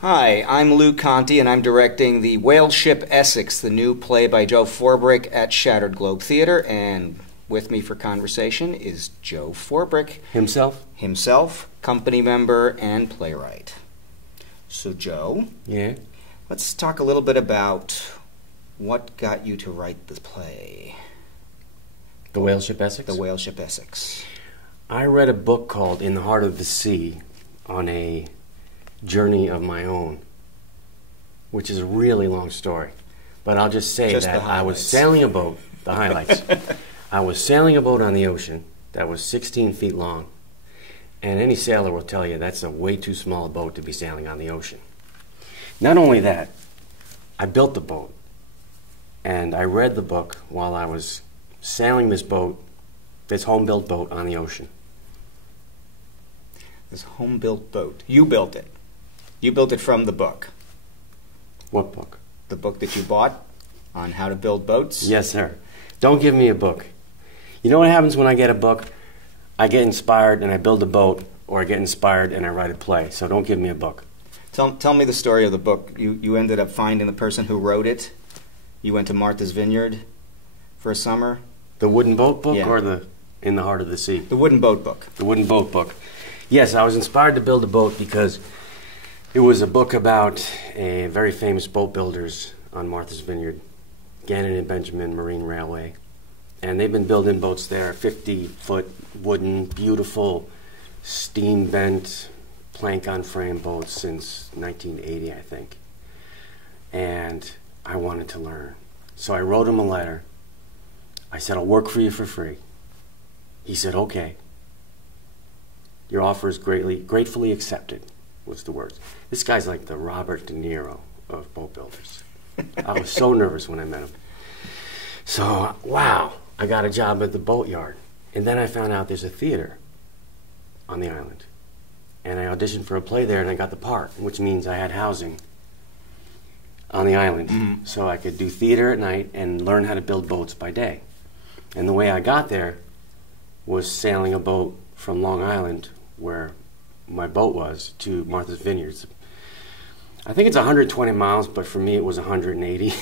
Hi, I'm Lou Contey, and I'm directing the Whaleship Essex, the new play by Joe Forbrich at Shattered Globe Theater, and with me for conversation is Joe Forbrich. Himself, company member, and playwright. So, Joe. Yeah? Let's talk a little bit about what got you to write the play. The Whaleship Essex? The Whaleship Essex. I read a book called In the Heart of the Sea on a journey of my own, which is a really long story. But I'll just say that I was sailing a boat, the highlights. I was sailing a boat on the ocean that was 16 feet long. And any sailor will tell you that's a way too small a boat to be sailing on the ocean. Not only that, I built the boat. And I read the book while I was sailing this boat, this home-built boat on the ocean. This home-built boat. You built it. You built it from the book. What book? The book that you bought on how to build boats? Yes, sir. Don't give me a book. You know what happens when I get a book? I get inspired and I build a boat, or I get inspired and I write a play. So don't give me a book. Tell me the story of the book. You ended up finding the person who wrote it. You went to Martha's Vineyard for a summer. The wooden boat book, yeah. Or the In the Heart of the Sea? The wooden boat book. The wooden boat book. Yes, I was inspired to build a boat because it was a book about a very famous boat builders on Martha's Vineyard, Gannon and Benjamin Marine Railway. And they've been building boats there, 50-foot wooden, beautiful, steam-bent, plank-on-frame boats since 1980, I think. And I wanted to learn. So I wrote him a letter. I said, I'll work for you for free. He said, okay. Your offer is gratefully accepted, was the words. This guy's like the Robert De Niro of boat builders. I was so nervous when I met him. So, wow, I got a job at the boatyard. And then I found out there's a theater on the island. And I auditioned for a play there and I got the part, which means I had housing on the island. Mm-hmm. So I could do theater at night and learn how to build boats by day. And the way I got there was sailing a boat from Long Island, where my boat was, to Martha's Vineyards. I think it's 120 miles, but for me it was 180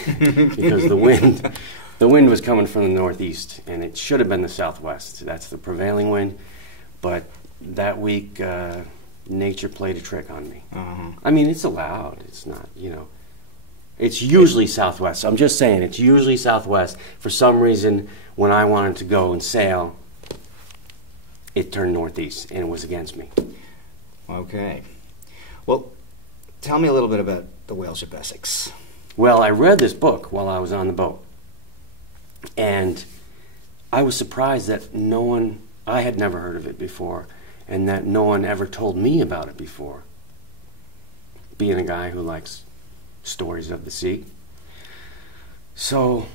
because the wind was coming from the northeast, and it should have been the southwest. That's the prevailing wind, but that week nature played a trick on me. Uh-huh. I mean, it's allowed. It's not, it's usually southwest. I'm just saying, it's usually southwest. For some reason, when I wanted to go and sail, it turned northeast, and it was against me. Okay. Well, tell me a little bit about the Whaleship Essex. Well, I read this book while I was on the boat, and I was surprised that I had never heard of it before, and that no one ever told me about it before, being a guy who likes stories of the sea. So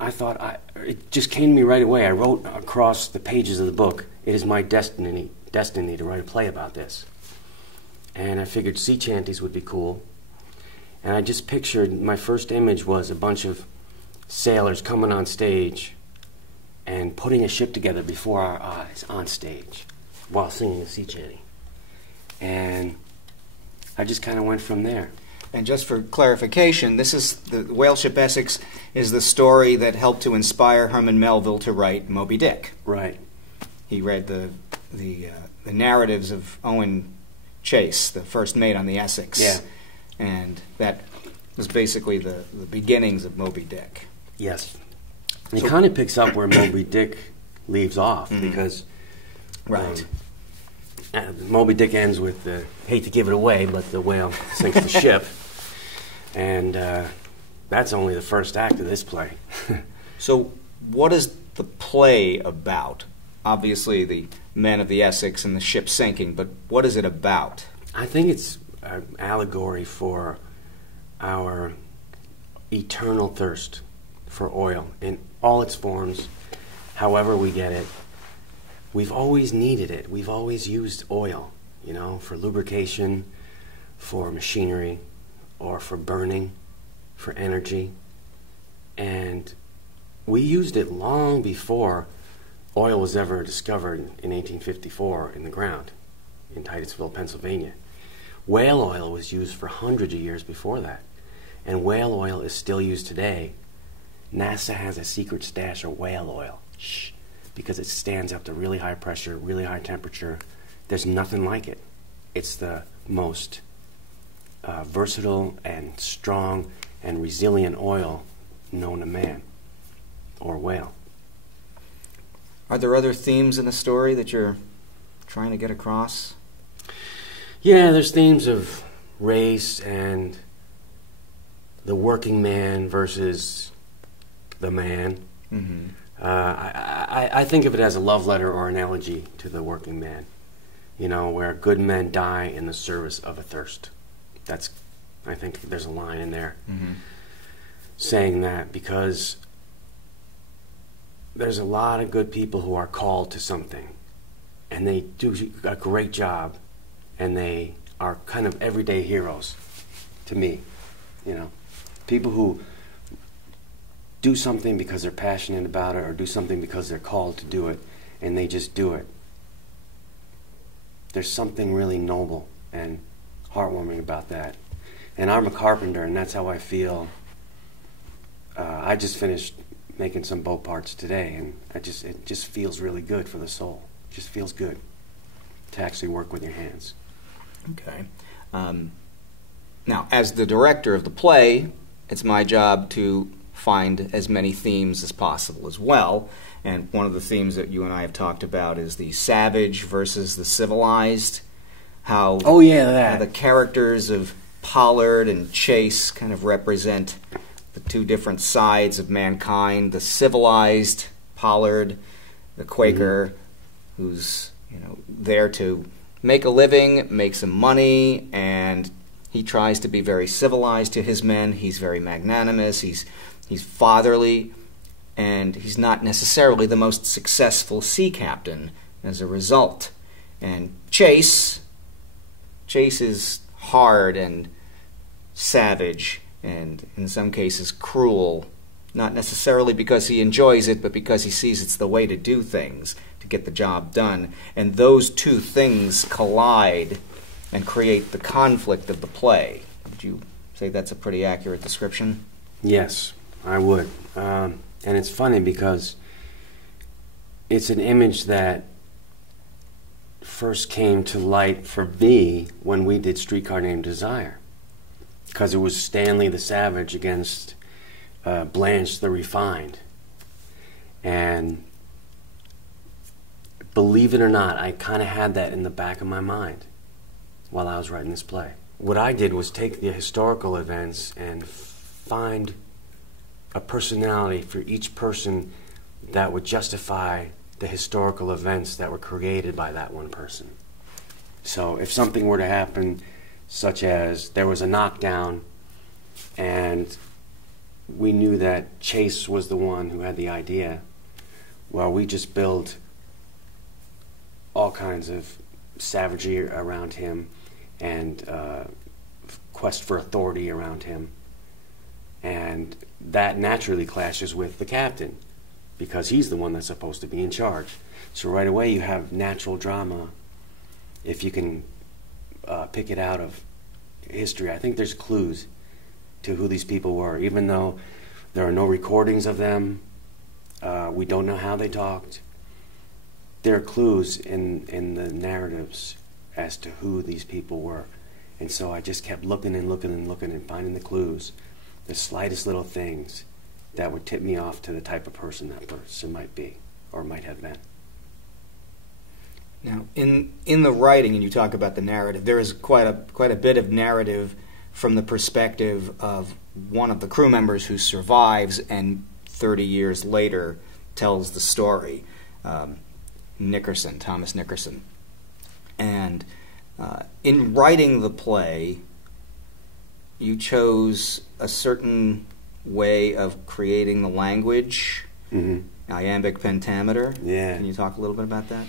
I thought, it just came to me right away. I wrote across the pages of the book, it is my destiny to write a play about this. And I figured sea shanties would be cool. And I just pictured, my first image was a bunch of sailors coming on stage and putting a ship together before our eyes on stage while singing a sea shanty. And I just kind of went from there. And just for clarification, the Whaleship Essex is the story that helped to inspire Herman Melville to write Moby-Dick. Right. He read the narratives of Owen Chase, the first mate on the Essex. Yeah. And that was basically the beginnings of Moby-Dick. Yes. And it kind of picks up where Moby-Dick leaves off, mm-hmm. because right. Moby-Dick ends with, hate to give it away, but the whale sinks the ship. And that's only the first act of this play. So what is the play about? Obviously the men of the Essex and the ship sinking, but what is it about? I think it's an allegory for our eternal thirst for oil in all its forms, however we get it. We've always needed it. We've always used oil, for lubrication, for machinery, or for burning, for energy. And we used it long before oil was ever discovered in 1854 in the ground in Titusville, Pennsylvania. Whale oil was used for hundreds of years before that. And whale oil is still used today. NASA has a secret stash of whale oil. Shh. Because it stands up to really high pressure, really high temperature. There's nothing like it. It's the most versatile and strong and resilient oil known to man or whale. Are there other themes in the story that you're trying to get across? Yeah, there's themes of race and the working man versus the man. Mm-hmm. I think of it as a love letter or an elegy to the working man, you know, where good men die in the service of a thirst. I think there's a line in there saying that, because there's a lot of good people who are called to something, and they do a great job, and they are kind of everyday heroes to me, you know. People who do something because they're passionate about it, or do something because they're called to do it, and they just do it. There's something really noble and heartwarming about that. And I'm a carpenter, and that's how I feel. I just finished making some boat parts today, and it just feels really good for the soul. It just feels good to actually work with your hands. Okay. Now, as the director of the play, it's my job to find as many themes as possible as well. And one of the themes that you and I have talked about is the savage versus the civilized. How the characters of Pollard and Chase kind of represent the two different sides of mankind. The civilized Pollard, the Quaker, who's there to make a living, make some money, and he tries to be very civilized to his men. He's very magnanimous. He's fatherly, and he's not necessarily the most successful sea captain as a result. And Chase is hard and savage, and in some cases cruel, not necessarily because he enjoys it, but because he sees it's the way to do things, to get the job done. And those two things collide and create the conflict of the play. Would you say that's a pretty accurate description? Yes, I would. And it's funny because it's an image that first came to light for me when we did Streetcar Named Desire, because it was Stanley the Savage against Blanche the Refined. And believe it or not, I kind of had that in the back of my mind while I was writing this play. What I did was take the historical events and find a personality for each person that would justify the historical events that were created by that one person. So if something were to happen, such as there was a knockdown and we knew that Chase was the one who had the idea, well, we just build all kinds of savagery around him and quest for authority around him. And that naturally clashes with the captain, because he's the one that's supposed to be in charge. So right away you have natural drama if you can pick it out of history. I think there's clues to who these people were, even though there are no recordings of them. We don't know how they talked. There are clues in the narratives as to who these people were. And so I just kept looking and looking and looking and finding the clues, the slightest little things that would tip me off to the type of person that person might be or might have been. Now, in the writing, and you talk about the narrative, there is quite a bit of narrative from the perspective of one of the crew members who survives and 30 years later tells the story, Thomas Nickerson. And in writing the play, you chose a certain way of creating the language, iambic pentameter. Yeah. Can you talk a little bit about that?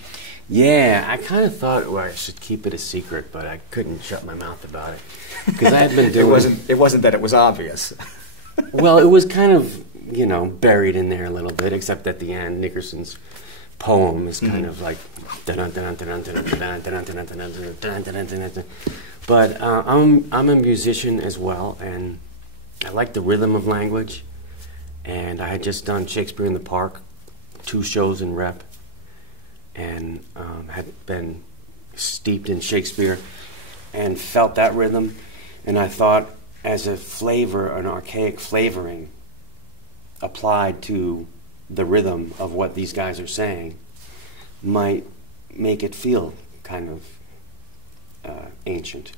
Yeah, I kind of thought I should keep it a secret, but I couldn't shut my mouth about it because I had been doing. It wasn't that it was obvious. Well, it was kind of buried in there a little bit, except at the end, Nickerson's poem is kind of like, but I'm a musician as well, and I like the rhythm of language. And I had just done Shakespeare in the Park, 2 shows in rep, and had been steeped in Shakespeare and felt that rhythm. And I thought, as a flavor, an archaic flavoring applied to the rhythm of what these guys are saying might make it feel kind of ancient.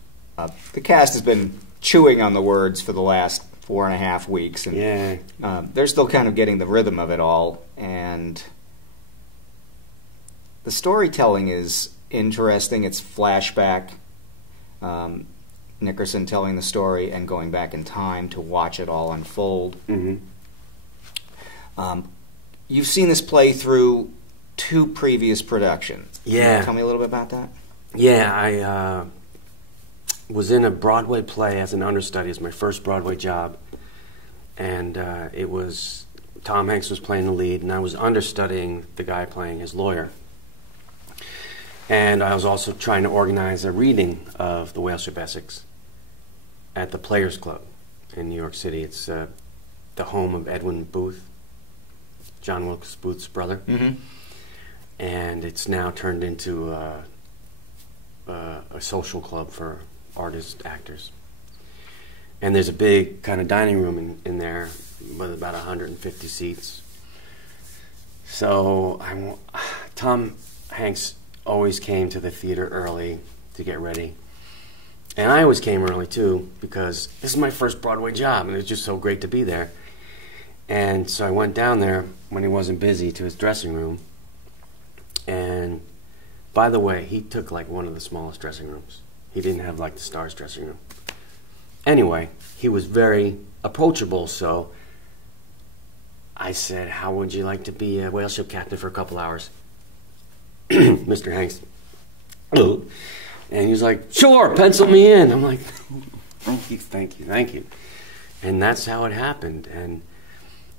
The cast has been chewing on the words for the last 4.5 weeks, and they're still kind of getting the rhythm of it all. And the storytelling is interesting. It's flashback, Nickerson telling the story and going back in time to watch it all unfold. Mm-hmm. You've seen this play through 2 previous productions. Yeah. Can you tell me a little bit about that? Yeah, I was in a Broadway play as an understudy. It was my first Broadway job. And it was, Tom Hanks was playing the lead, and I was understudying the guy playing his lawyer. And I was also trying to organize a reading of the Whaleship Essex at the Players Club in New York City. It's the home of Edwin Booth, John Wilkes Booth's brother. Mm-hmm. And it's now turned into a social club for artists, actors. And there's a big kind of dining room in there with about 150 seats. So Tom Hanks always came to the theater early to get ready. And I always came early too, because this is my first Broadway job, and it was just so great to be there. And so I went down there when he wasn't busy to his dressing room. And by the way, he took like one of the smallest dressing rooms. He didn't have like the stars dressing room. Anyway, he was very approachable, so I said, "How would you like to be a whaleship captain for a couple hours?" Mr. Hanks. And he was like, "Sure, pencil me in." I'm like, "Thank you, thank you, thank you." And that's how it happened. And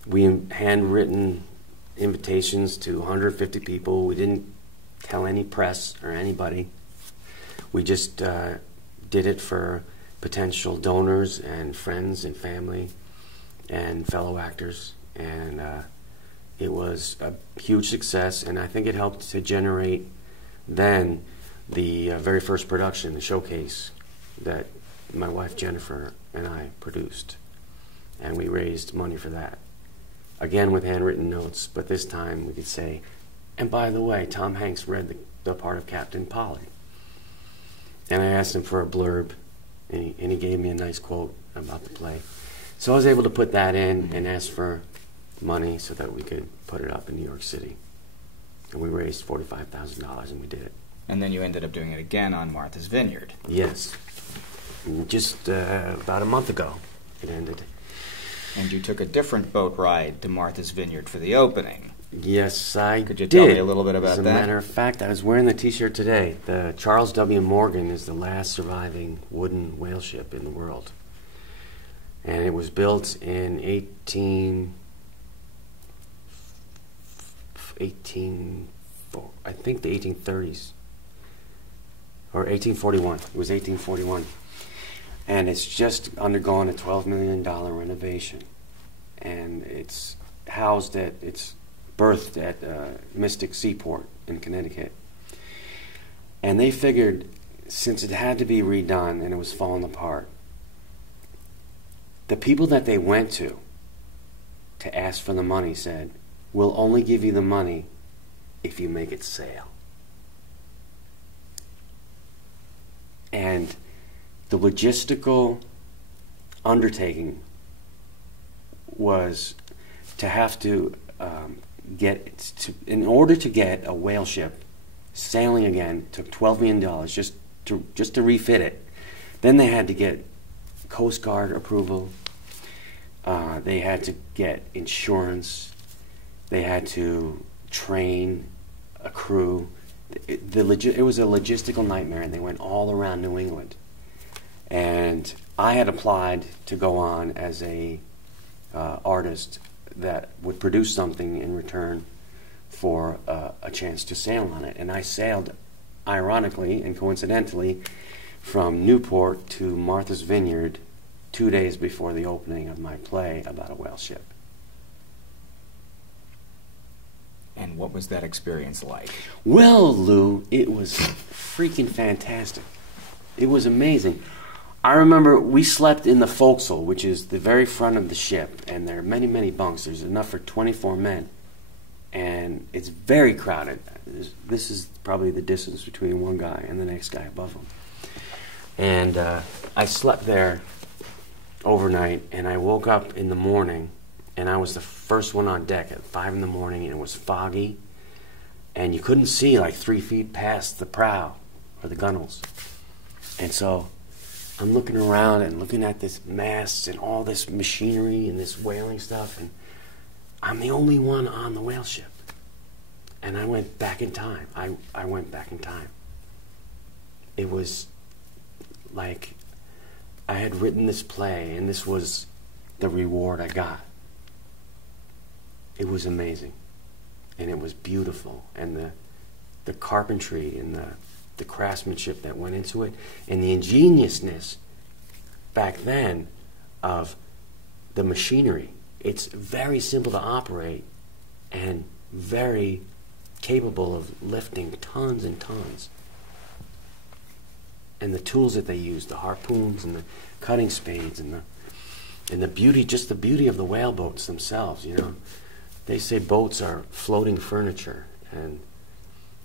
we handwritten invitations to 150 people. We didn't tell any press or anybody. We just did it for potential donors and friends and family and fellow actors. And it was a huge success, and I think it helped to generate then the very first production, the showcase, that my wife Jennifer and I produced. And we raised money for that. Again with handwritten notes, but this time we could say, and by the way, Tom Hanks read the part of Captain Polly. And I asked him for a blurb, and he gave me a nice quote about the play. So I was able to put that in and ask for money so that we could put it up in New York City. And we raised $45,000, and we did it. And then you ended up doing it again on Martha's Vineyard. Yes. Just about a month ago, it ended. And you took a different boat ride to Martha's Vineyard for the opening. Yes, I did. Could you tell me a little bit about that? As a matter of fact, I was wearing the T-shirt today. The Charles W. Morgan is the last surviving wooden whale ship in the world. And it was built in I think the 1830s. Or 1841. It was 1841. And it's just undergone a $12 million renovation. And it's housed at, it's berthed at Mystic Seaport in Connecticut. And they figured, since it had to be redone and it was falling apart, the people that they went to ask for the money said, "We'll only give you the money if you make it sail." And the logistical undertaking was to have to in order to get a whale ship sailing again, it took $12 million just to refit it. Then they had to get Coast Guard approval. They had to get insurance. They had to train a crew. It was a logistical nightmare, and they went all around New England. And I had applied to go on as a artist that would produce something in return for a chance to sail on it. And I sailed, ironically and coincidentally, from Newport to Martha's Vineyard 2 days before the opening of my play about a whale ship. And what was that experience like? Well, Lou, it was freaking fantastic. It was amazing. I remember we slept in the forecastle, which is the very front of the ship, and there are many, many bunks. There's enough for 24 men. And it's very crowded. This is probably the distance between one guy and the next guy above him. And I slept there overnight, and I woke up in the morning, and I was the first one on deck at 5 in the morning, and it was foggy, and you couldn't see like 3 feet past the prow or the gunwales. And so I'm looking around and looking at this masts and all this machinery and this whaling stuff, and I'm the only one on the whale ship. And I went back in time. I went back in time. It was like I had written this play, and this was the reward I got. It was amazing, and it was beautiful, and the carpentry and the craftsmanship that went into it, and the ingeniousness back then of the machinery. It's very simple to operate and very capable of lifting tons and tons. And the tools that they use, the harpoons and the cutting spades and the beauty, just the beauty of the whale boats themselves, you know. They say boats are floating furniture, and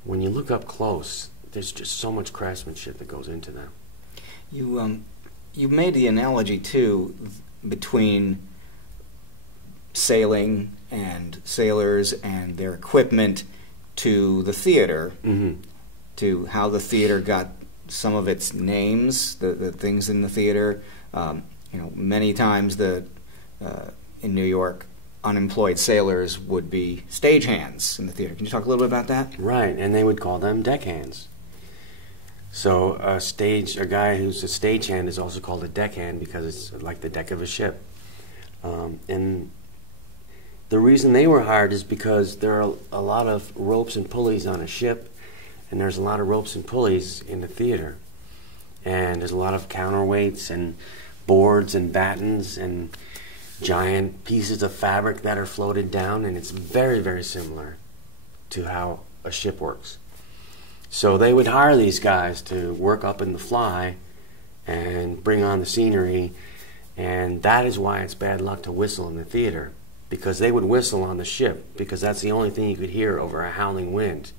when you look up close, there's just so much craftsmanship that goes into them. You made the analogy too between sailing and sailors and their equipment to the theater, to how the theater got some of its names, the things in the theater. You know, many times in New York, unemployed sailors would be stagehands in the theater. Can you talk a little bit about that? Right, and they would call them deckhands. So a guy who's a stagehand is also called a deckhand because it's like the deck of a ship. And the reason they were hired is because there are a lot of ropes and pulleys on a ship, and there's a lot of ropes and pulleys in the theater. And there's a lot of counterweights and boards and battens and giant pieces of fabric that are floated down, and it's very, very similar to how a ship works. So they would hire these guys to work up in the fly and bring on the scenery, and that is why it's bad luck to whistle in the theater, because they would whistle on the ship because that's the only thing you could hear over a howling wind.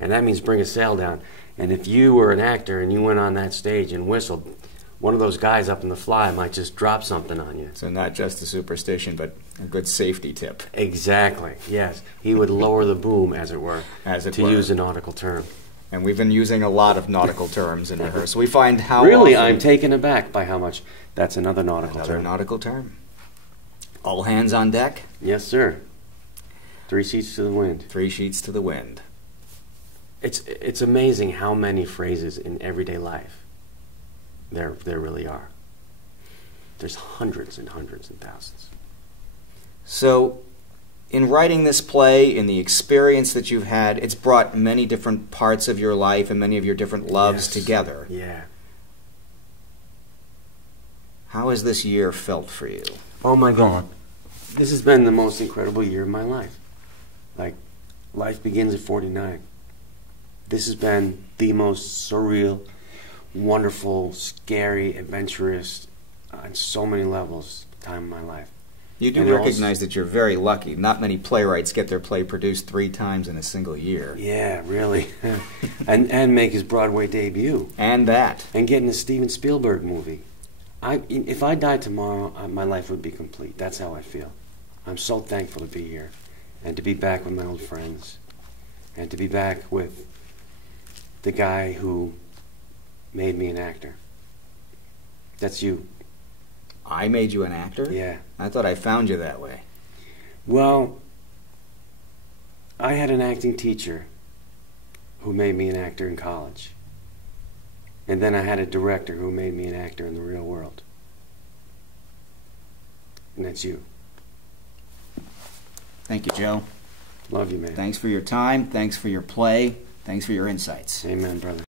And that means bring a sail down. And if you were an actor and you went on that stage and whistled, one of those guys up in the fly might just drop something on you. So not just a superstition, but a good safety tip. Exactly, yes. He would lower the boom, as it were, to use a nautical term. And we've been using a lot of nautical terms in rehearsal. We find how Really, often I'm taken aback by how much that's another nautical term. Another nautical term. All hands on deck? Yes, sir. 3 sheets to the wind. 3 sheets to the wind. It's amazing how many phrases in everyday life there really are. There's hundreds and hundreds and thousands. So, in writing this play, in the experience that you've had, it's brought many different parts of your life and many of your different loves together. Yeah. How has this year felt for you? Oh my God. This has been the most incredible year of my life. Like, life begins at 49. This has been the most surreal, wonderful, scary, adventurous, on so many levels, time of my life. You do recognize that you're very lucky. Not many playwrights get their play produced 3 times in a single year. Yeah, really. and make his Broadway debut. And that. And get in a Steven Spielberg movie. If I died tomorrow, my life would be complete. That's how I feel. I'm so thankful to be here and to be back with my old friends and to be back with the guy who made me an actor. That's you. I made you an actor? Yeah. I thought I found you that way. Well, I had an acting teacher who made me an actor in college. And then I had a director who made me an actor in the real world. And that's you. Thank you, Joe. Love you, man. Thanks for your time. Thanks for your play. Thanks for your insights. Amen, brother.